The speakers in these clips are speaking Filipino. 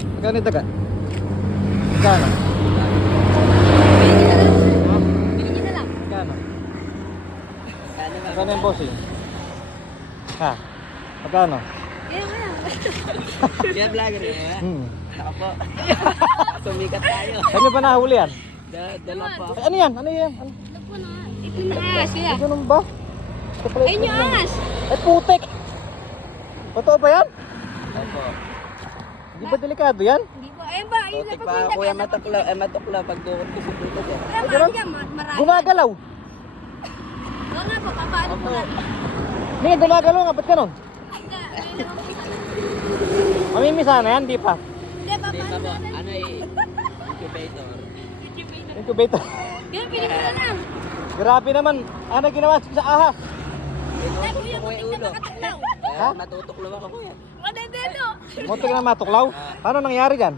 Magkano yung daga? Magkano? Bili na lang. Magkano? Kano ba? Magkano yung bossing? Ha? Magkano? Kaya. Kaya vlogger eh. Ako po. Sumikat tayo. Saan nyo ba nahuli yan? Dala po. Ay, ano yan? Ano yan? Ano? Nagpo na. Ito yung ahas, kuya. Ay, ganun ba? Ito pala Ayun yung ahas. Ay, putek! Totoo ba yan? Opo. Di ba delikado yan? Hindi po. Ayun ba? Ayun Putik na pa pagpunta. kuya matuklaw. Matuklaw pag dukot ko sa putik eh. Kaya marami yan. Marami. Gumagalaw! Oo nga po. Papaano po lang. Hindi, gumagalaw nga. Ba't ganun? Ayun naman po sa... Mamimisa na yan, di pa. Hindi, Hindi pa papaano po. natin. Ano eh. Incubator. Incubator. Kaya pili mo na lang. Grabe naman. Ano ginawa sa ahas? Ay, kuya, Tinutok ko butik yung na ulo. makataklaw. Ha? Matutuklaw ako kuya. Madedelo. Muntik na matuklaw. Paano nangyari dyan?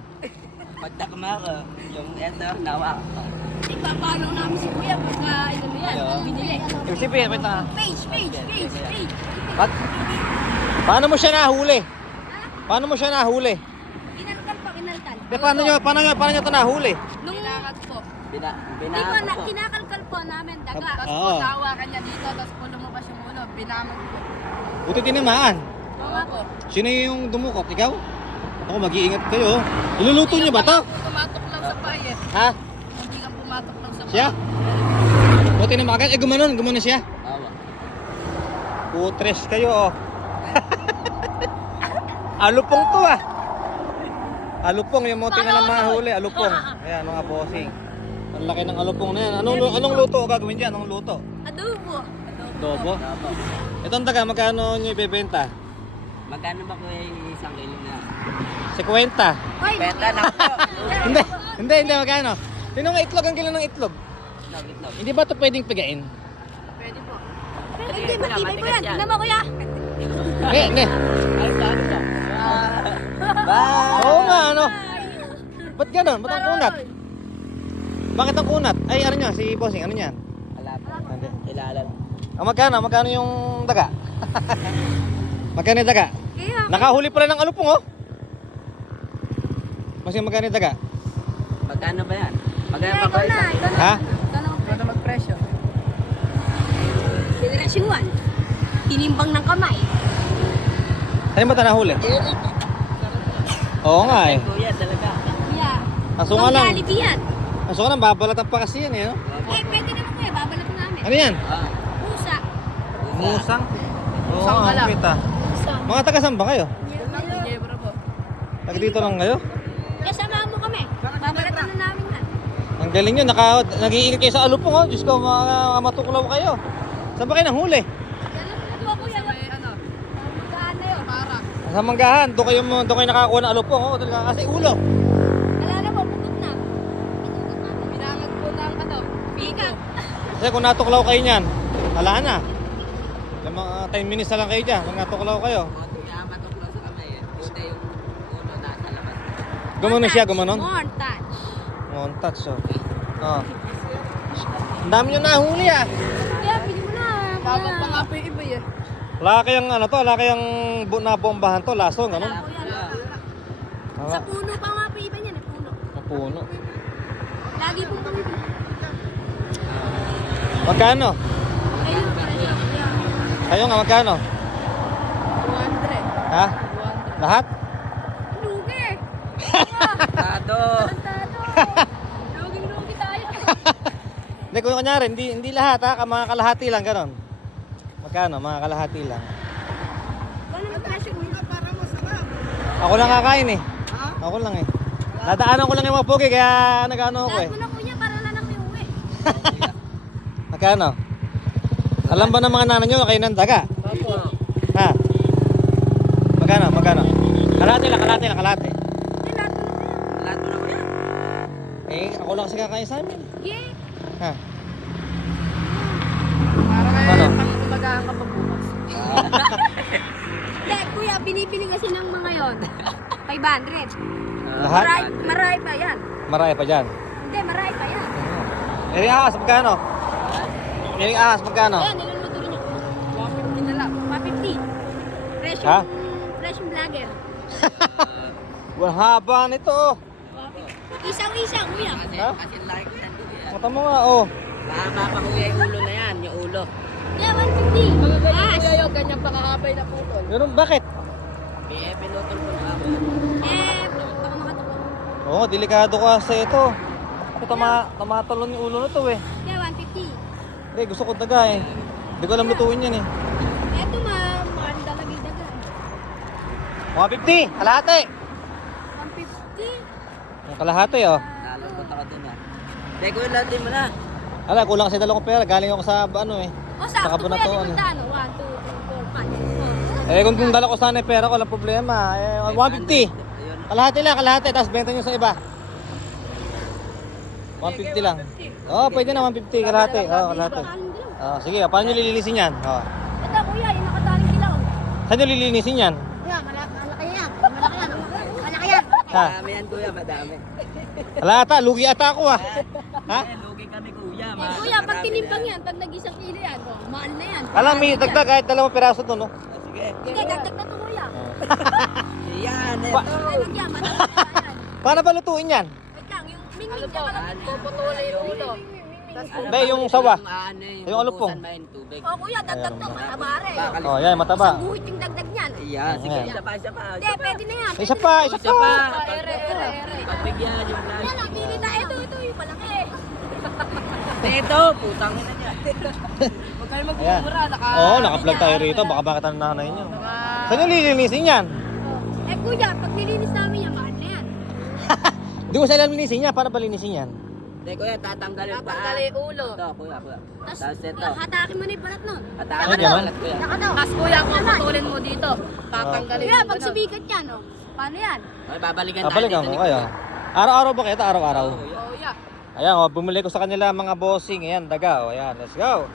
Pagtakma ko, yung eto, nawa ko. Hindi, papaano namin si kuya pagka ito na yan. Binili. Isipin, wait na. Page. Paano mo siya nahuli? Paano mo siya nahuli? Kinalkal po, kinalkal. Paano nyo ito nahuli? Nung inakat po. Hindi Binakot ko na, ko. kinakalkal po namin daga. Tapos po, nahawakan niya dito, tapos po lumabas yung ulo. Binamag po. Buti tinamaan. Oo nga po. Sino yung dumukot? Ikaw? Ako, mag-iingat kayo. Iluluto nyo ba to? Pumatok lang sa paye. Ha? Hindi kang pumatok lang sa Siya? Buti na makagat. Gumanon siya. Awa. Putres kayo, oh. Alupong to, ah. Alupong, yung moting na lang mahuli. Alupong. Ayan, mga bossing. Ang laki ng alupong na yan. Anong luto o gagawin dyan? Anong luto? Adobo. Adobo? Opo. Itong taga, magkano nyo ibebenta? Magkano ba kuya yung isang kilo na? 50. Hoy, Beta na po. Hindi, magkano? Sino nga itlog ang kilo ng itlog? Itlog. Hindi ba ito pwedeng pigain? pwede po. Hindi, matibay po yan. Tingnan mo kuya. Hindi. Ay, sabi ko. Bye! Oo nga, ano? Ba't gano'n? Ba't ang kunat? Bakit ang kunat? Ay, ano niya? Si Bossing, ano niyan? Wala po. Hindi. Ilalan. Magkano? Magkano yung daga? Magkano yung daga? Kaya, Nakahuli pala ng alupong, oh. Bossing, magkano yung daga? Magkano ba yan? Magkano kaya ba ikaw na. kuya? Ikaw na. Ha? Ikaw na mag-presyo. Federasyon 1. Tinimbang ng kamay. Saan mo ito nahuli? Oo nga eh. Kuya talaga. Kuya. Kaso nga lang. Jollibee yan. Kaso nga lang, babalatan pa kasi yan eh, no? Eh, pwede naman kuya. Babalat na namin. Ano yan? Ah, Pusa. Musang? Oo Musang nga, ka lang. kita. Pusa. Mga taga saan ba kayo? Ginebra po. Taga dito lang kayo? Kaya samahan mo kami. Babalatan na namin yan. Ang galing nyo, nag-iingat kayo sa alupong, oh. Diyos ko, mga matuklaw kayo. Saan ba kayo nahuli? Ganun po kuya. Magkaan na yun. Para. Sa Manggahan, doon kayo nakakuha ng alupong, oh. Talaga, kasi ulo. Wala na po. Pugod na. Binangag po ng ano. Bigat. Kasi kung natuklaw kayo niyan, wala na. Yung mga 10 minutes na lang kayo dyan, kung natuklaw kayo. mga tuya matuklo sa kamay eh. Hindi yung ulo nasa labas. Gumanon siya, gumanon. More touch. Touch, oh. Oh. Ang dami nyo nahuli, ah. Kaya, pili mo na. Dapat pa nga po yung iba yan. Wala kayang, wala kayang nabombahan to, laso, gano'n. Wala po yan. Sa puno pa nga po iba niya. Puno. Puno. Lagi pong bumibili. Magkano? Ayun, presyo. Yan. Kayo nga, magkano? 200. Ha? Lahat? Lugi. Tado! Tarantado. Luging-lugi tayo. Hindi, kung kunyari, hindi lahat, ha? Mga kalahati lang, gano'n. Magkano? Mga kalahati lang. Wala naman presyo. Ako lang kakain, eh. Ako lang, eh. Dadaanan ko lang yung mga pogi, kaya nag-ano ako, Lahat eh. mo na kuya para na lang may uwi. Magkano? Alam ba ng mga nanay nyo, kayo ng daga? Opo. Ha? Magkano? Kalahati lang. Eh, lahat mo na kuya. Lahat mo na kuya. Eh, ako lang kasi kakain sa amin. Yeah. Ha? Para Ano? pang kumagahan ka pa bukas. Hindi, kuya, binibili kasi ng mga yon. 500. Lahat? Maray pa yan. Marami pa dyan. Hindi, maray pa yan. Eri ahas, magkano? Eri ahas, magkano? Ayan, niluluto rin yung 150 na lang. 150. Fresh Ha? yung vlogger. Wala haba nito oh. Isaw-isaw, kuya. Kasi laki ko yan, kuya. Mata mo nga oh. Mahaba pa kuya yung ulo na yan, yung ulo. Kaya 150. Mga ganyan Mas. kuya yung ganyan pakahabay na putol. Ganun, bakit? Pinutol ko na ako. Baka makatulog. Oo, delikado kasi ito. Ito tumatalon yung ulo na to eh. Kaya 150. Hindi, gusto ko daga eh. Hindi ko alam lutuin yan eh. Eto mahal talaga yung daga. 150, kalahati. 150. Yung kalahati oh. Nalungkot ako dun ah. Hindi kuya, latin mo na. Ala, kulang kasi dalawang pera. Galing ako sa ano eh. O sakto kuya, Kabunatuan, di magkano? 1, 2, 3, 4, 5. Eh kung dala ko sana yung pera ko, walang problema. Eh, 150. Ayun. Kalahati lang, kalahati. Tapos benta nyo sa iba. 150 lang. Oo, pwede na 150 kalahati. Oo, kalahati. Sige, paano nyo lilinisin yan? Ito kuya, yung nakataling dilaw. Saan nyo lilinisin yan? Kuya, malaki yan. Malaki yan. Malaki yan. Ha? Madami yan kuya, madami. Wala ata, lugi ata ako ah. Ha? Eh, lugi kami kuya. Eh kuya, pag tinimpang yan, pag nag-isang kilo yan, mahal na yan. Alam, may dagdag kahit 2 piraso to, no? Sige. Sige, dagdag na to kuya. Yan, Pa- ito. Ay, wag yan, matapos na yan. Paano ba lutuin yan? Wait lang, yung Ano mingming po? niya kalapit. Puputulin yung ulo. Tas Hindi, yung sawa. Yung Yung alupong. ubusan ba yung tubig? O kuya, dagdag to, mataba rin. Bakal- Oh, yan, mataba. Isang guhit yung dagdag niyan. Ayan, sige. Ayan. Isa pa, isa pa. Hindi, pwede na yan. Isa pa, isa Isa pa. pa. ere. Pagbigyan yung Yan plastic. lang, pili na. Ito, yung malaki. Ito, putang ina niya. Huwag kayo Ayan. magmumura. Oo, naka-vlog tayo rito. Baka bakit ang nanay nyo. Saan nyo lilinisin yan? Eh kuya, pag nilinis namin yan, mahal na yan. Di ko sa alam linisin niya. Paano ba linisin yan? Hindi kuya, tatanggalin pa. Tatanggalin yung ulo. Ito, kuya, kuya. Tapos, Tapos ito. hatakin mo na yung balat nun. Hatakin Ay, ganun? balat, kuya. Nakataw. Tapos kuya, puputulin mo dito. Tatanggalin Kuya, yung pag ganun. sumikat yan, paano yan? Okay, babalikan tayo Babalikan dito ko ni kayo. kuya. Araw-araw ba kayo? Ito, araw-araw. Oo, kuya. Oh, yeah. Ayan, bumili ko sa kanila mga bossing. Ayan, daga. Ayan, let's go.